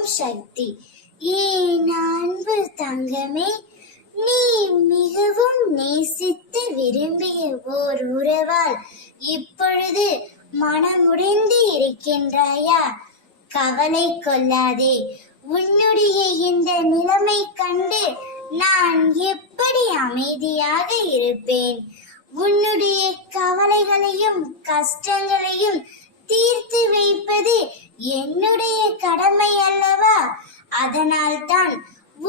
ஓம் சக்தி. ஏன் அன்பு தங்கமே, நீ மிகவும் நேசித்து விரும்பிய ஓர் உறவால் இப்பொழுது மனமுடைந்து இருக்கின்றாயா? கவலை கொள்ளாதே. உன்னுடைய இந்த நிலைமை கண்டு நான் எப்படி அமைதியாக இருப்பேன்? உன்னுடைய கவலைகளையும் கஷ்டங்களையும் தீர்த்து வைப்பது என்னுடைய கடமை அல்லவா? அதனால்தான்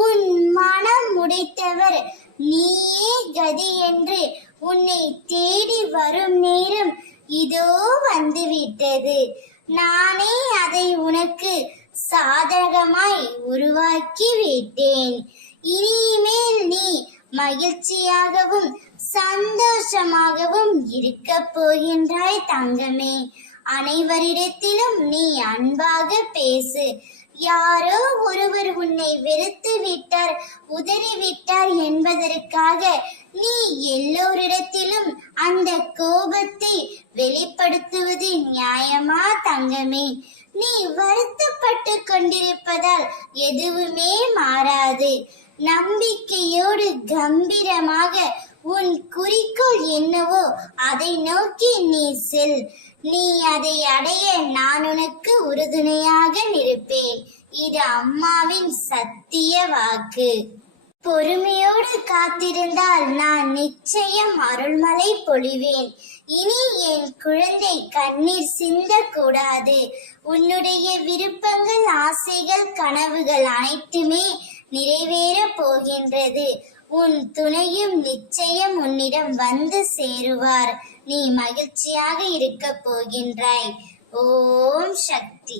உன் மனம் முடித்தவர் நீயே கதி என்று உன்னை தேடி வரும் நேரம் இதோ வந்துவிட்டது. நானே அதை உனக்கு சாதகமாய் உருவாக்கி விட்டேன். இனிமேல் நீ மகிழ்ச்சியாகவும் சந்தோஷமாகவும் இருக்க போகின்றாய் தங்கமே. அனைவரிடத்திலும் நீ அன்பாக பேசு. யாரோ ஒருவர் உன்னை வெறுத்து விட்டார், உதறிவிட்டார் என்பதற்காக நீ எல்லோரிடத்திலும் அந்த கோபத்தை வெளிப்படுத்துவது நியாயமா தங்கமே? நீ வருத்தப்பட்டு கொண்டிருப்பதால் எதுவுமே மாறாது. நம்பிக்கையோடு கம்பீரமாக உன் குறிக்கோள் என்னவோ அதை நோக்கி நீ செல். நீ அதை அடைய நான் உனக்கு உறுதுணையாக இருப்பேன். இது அம்மாவின் சத்திய வாக்கு. பொறுமையோடு காத்திருந்தால் நான் நிச்சயம் அருள்மழை பொழிவேன். இனி என் குழந்தை கண்ணீர் சிந்தக்கூடாது. உன்னுடைய விருப்பங்கள், ஆசைகள், கனவுகள் அனைத்துமே நிறைவேற போகின்றது. உன் துணையும் நிச்சயம் உன்னிடம் வந்து சேருவார். நீ மகிழ்ச்சியாக இருக்க போகின்றாய். ஓம் சக்தி.